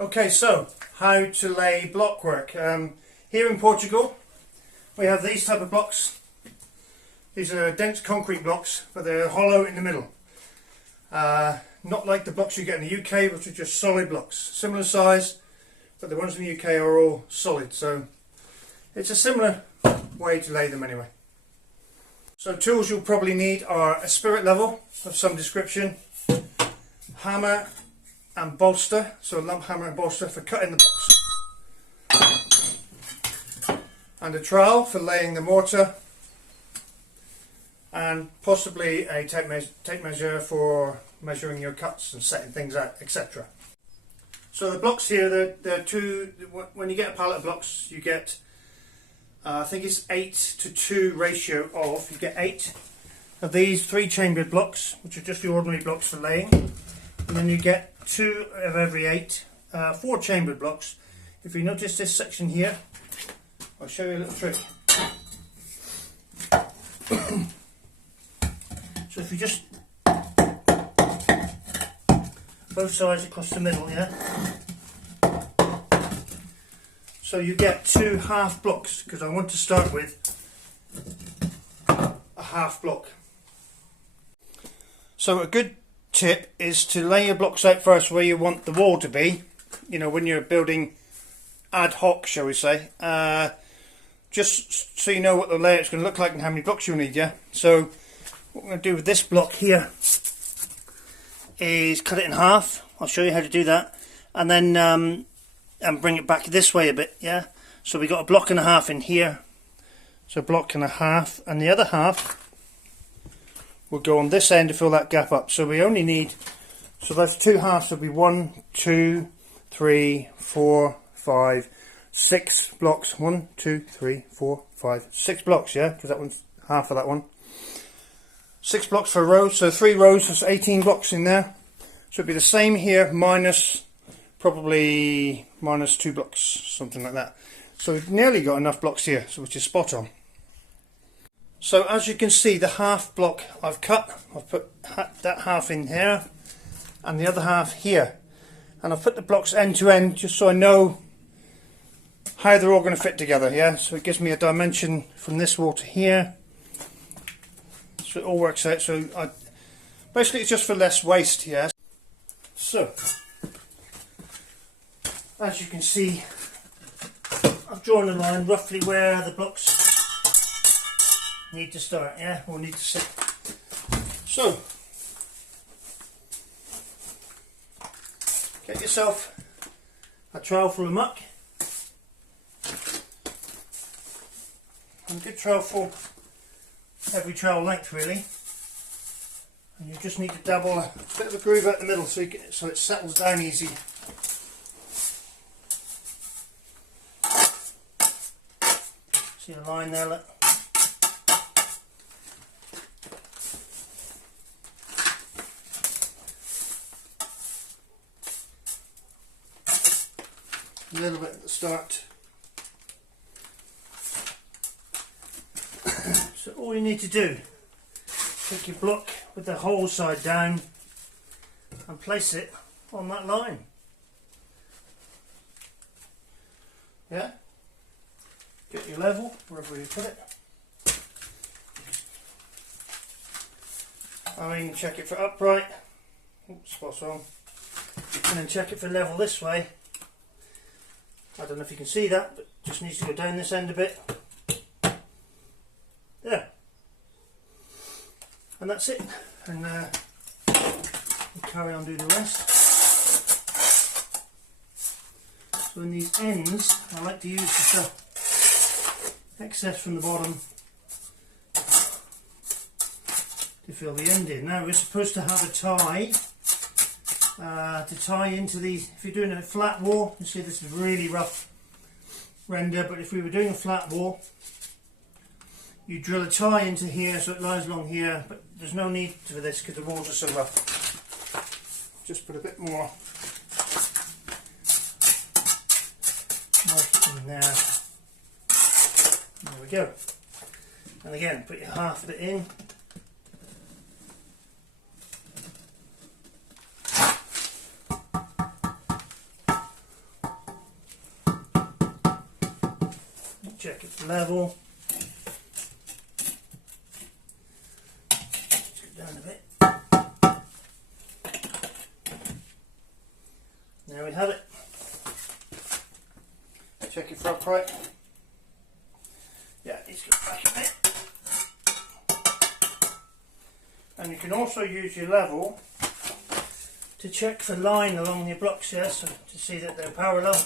Okay, so how to lay blockwork. Here in Portugal we have these type of blocks. These are dense concrete blocks, but they're hollow in the middle. Not like the blocks you get in the UK, which are just solid blocks. Similar size, but the ones in the UK are all solid, so it's a similar way to lay them anyway. So tools you'll probably need are a spirit level of some description, hammer and bolster, so a lump hammer and bolster for cutting the blocks, and a trowel for laying the mortar, and possibly a tape measure for measuring your cuts and setting things out, etc. So the blocks here, they're two. When you get a pallet of blocks, you get I think it's 8:2 ratio of. You get 8 of these 3-chambered blocks, which are just the ordinary blocks for laying, and then you get 2 of every 8 4-chambered blocks. If you notice this section here, I'll show you a little trick. So if you just both sides across the middle, yeah. So you get 2 half blocks, because I want to start with a half block. So a good tip is to lay your blocks out first where you want the wall to be. You know, when you're building ad hoc, shall we say, just so you know what the layout's going to look like and how many blocks you'll need. Yeah. So what we're going to do with this block here is cut it in half. I'll show you how to do that, and then and bring it back this way a bit. Yeah. So we got a block and a half in here. So a block and a half, and the other half will go on this end to fill that gap up. So we only need, so that's 2 halves. Will be 1, 2, 3, 4, 5, 6 blocks. 1, 2, 3, 4, 5, 6 blocks. Yeah, because that one's half of that one. 6 blocks for a row, so 3 rows, that's 18 blocks in there. So it'd be the same here, probably minus 2 blocks, something like that. So we've nearly got enough blocks here, so which is spot on. So as you can see, the half block I've cut, I've put that half in here and the other half here, and I've put the blocks end to end just so I know how they're all going to fit together. Yeah, so it gives me a dimension from this wall to here. So it all works out. So basically it's just for less waste. Yeah. So as you can see, I've drawn a line roughly where the blocks need to start. Yeah, or need to sit. So get yourself a trowel full of muck, and a good trowel full. Every trowel length really, and you just need to dabble a bit of a groove out the middle so it settles down easy. See the line there, look. A little bit at the start. So all you need to do, take your block with the whole side down and place it on that line. Yeah? Get your level wherever you put it. I mean, check it for upright. Oops, spot on. And then check it for level this way. I don't know if you can see that, but just needs to go down this end a bit. There, and that's it, and we'll carry on doing the rest. So in these ends, I like to use just the excess from the bottom to fill the end in. Now we're supposed to have a tie to tie into these. If you're doing a flat wall, you see this is really rough render, but if we were doing a flat wall, you drill a tie into here so it lies along here, but there's no need for this because the walls are so rough. Just put a bit more in there. There we go. And again, put your half of it in. check it's level. Let's go down a bit. There we have it. Check it for upright. Yeah, it's got back a bit. And you can also use your level to check for line along your blocks here, so to see that they're parallel.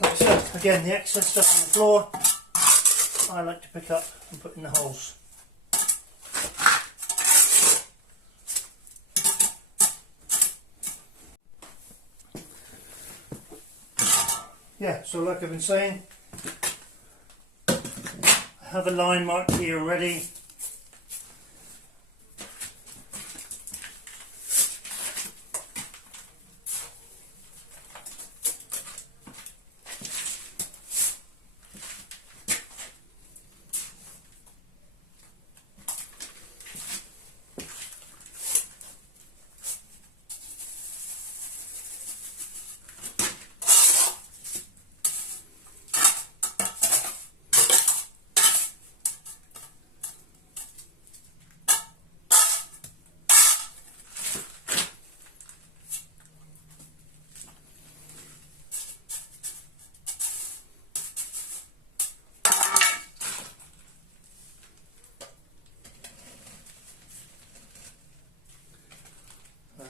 Like so, again, the excess stuff on the floor I like to pick up and put in the holes. Yeah, so like I've been saying, I have a line marked here already.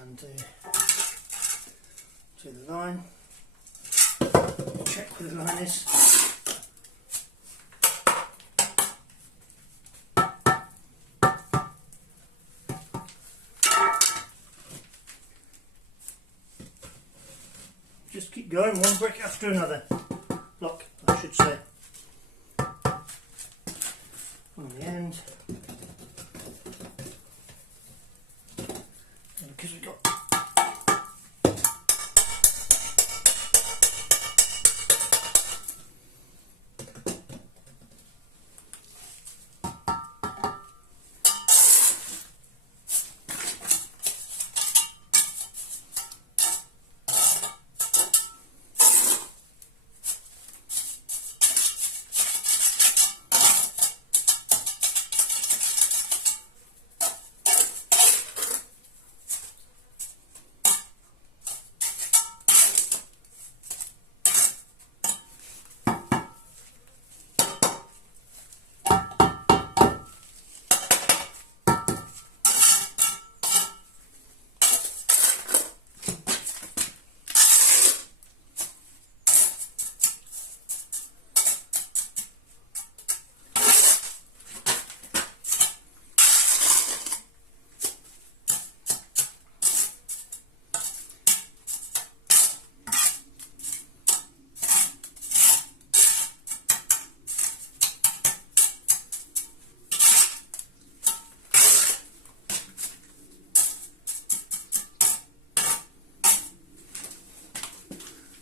And to the line, check where the line is. Just keep going, one brick after another. Block, I should say. On the end. Because we've got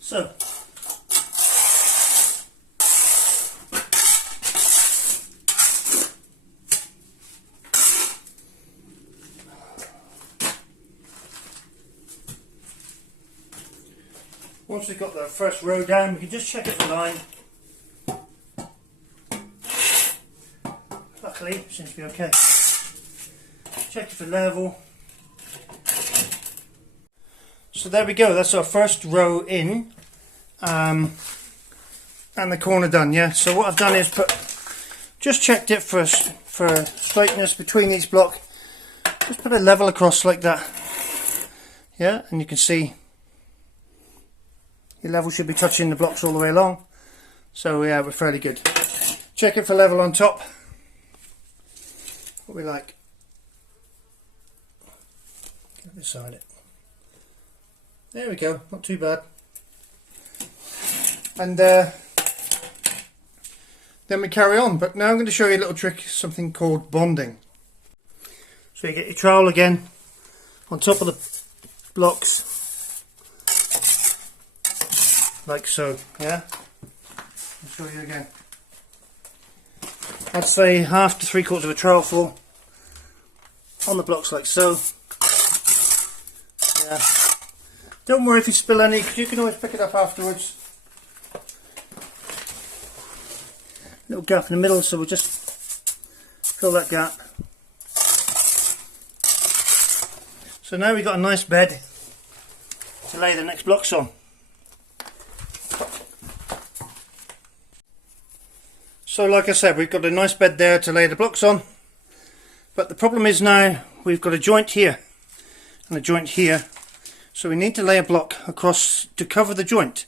so. Once we've got the first row down, we can just check it for line. Luckily, it seems to be okay. Check it for level. So there we go, that's our first row in. And the corner done, yeah. So what I've done is just checked it for straightness between each block. Just put a level across like that. Yeah, and you can see your level should be touching the blocks all the way along. So yeah, we're fairly good. Check it for level on top. What we like. Get beside it. There we go, not too bad. And then we carry on, but now I'm going to show you a little trick, something called bonding. So you get your trowel again on top of the blocks, like so, yeah? I'll show you again. I'd say 1/2 to 3/4 of a trowel full on the blocks like so. Yeah. Don't worry if you spill any, because you can always pick it up afterwards. Little gap in the middle, so we'll just fill that gap. So now we've got a nice bed to lay the next blocks on. So like I said, we've got a nice bed there to lay the blocks on, but the problem is now we've got a joint here and a joint here, so we need to lay a block across to cover the joint,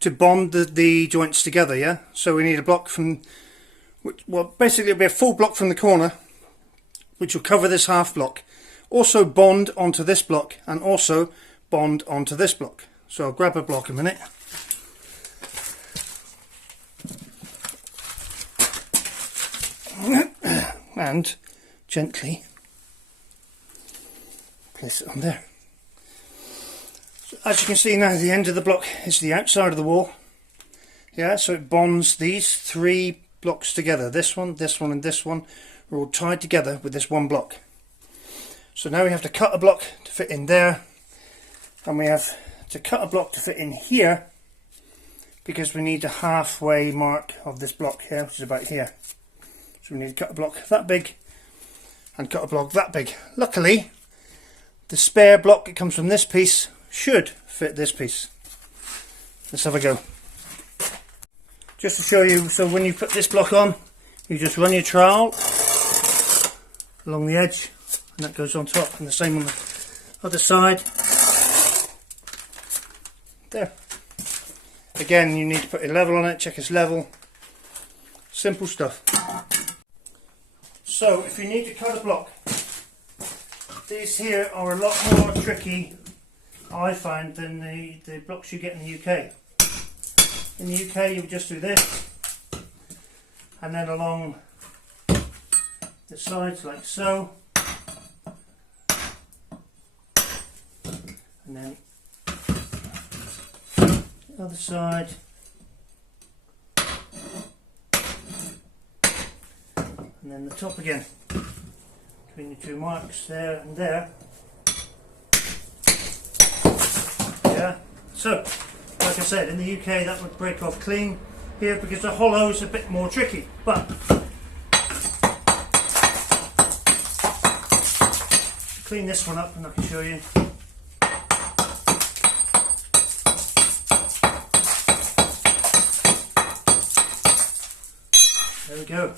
to bond the joints together, yeah? So we need a block from, well, basically it'll be a full block from the corner, which will cover this half block, also bond onto this block, and also bond onto this block. So I'll grab a block a minute. And gently place it on there. So as you can see now, the end of the block is the outside of the wall. Yeah, so it bonds these three blocks together. This one, and this one are all tied together with this one block. So now we have to cut a block to fit in there, and we have to cut a block to fit in here, because we need the halfway mark of this block here, which is about here. So we need to cut a block that big and cut a block that big. Luckily, the spare block that comes from this piece should fit this piece. Let's have a go. Just to show you, so when you put this block on, you just run your trowel along the edge, and that goes on top, and the same on the other side. There. Again, you need to put a level on it, check it's level. Simple stuff. So if you need to cut a block, these here are a lot more tricky, I find, than the blocks you get in the UK. In the UK you just do this, and then along the sides like so, and then the other side, and then the top again, between the two marks there and there. Yeah, so like I said, in the UK that would break off clean. Here, because the hollow is a bit more tricky, but clean this one up and I can show you. There we go.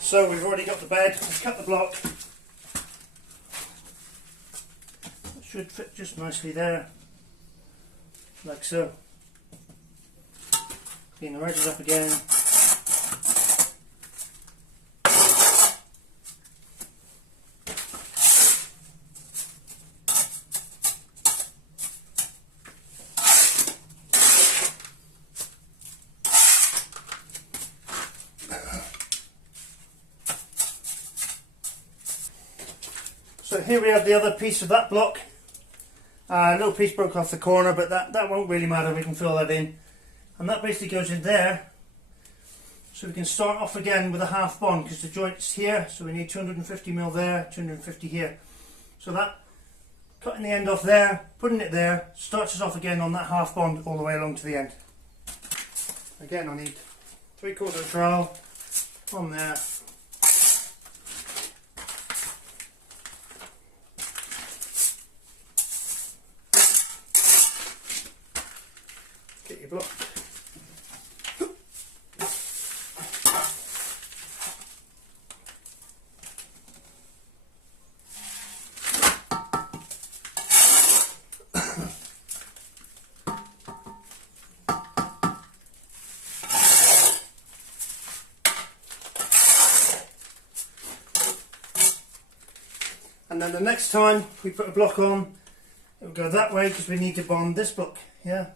So we've already got the bed, we've cut the block. It should fit just nicely there, like so. Clean the edges up again. So here we have the other piece of that block. A little piece broke off the corner, but that won't really matter, we can fill that in. And that basically goes in there. So we can start off again with a half bond, because the joint's here, so we need 250mm there, 250 here. So that, cutting the end off there, putting it there, starts us off again on that half bond all the way along to the end. Again, I need 3/4 of trowel on there. Get your block. And then the next time we put a block on, it will go that way because we need to bond this block, yeah?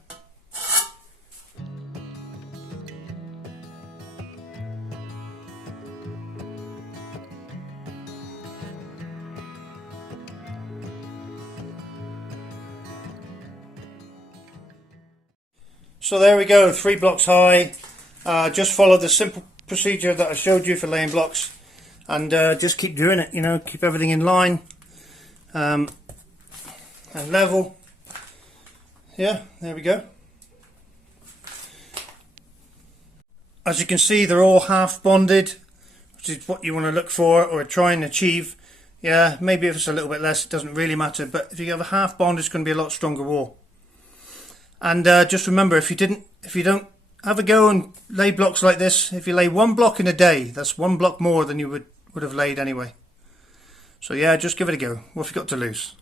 So there we go, 3 blocks high. Just follow the simple procedure that I showed you for laying blocks, and just keep doing it, you know, keep everything in line, and level. Yeah, there we go. As you can see, they're all half bonded, which is what you want to look for or try and achieve. Yeah, maybe if it's a little bit less, it doesn't really matter, but if you have a half bond, it's going to be a lot stronger wall. And just remember, if you don't have a go and lay blocks like this, if you lay one block in a day, that's one block more than you would have laid anyway. So yeah, just give it a go. What have you got to lose?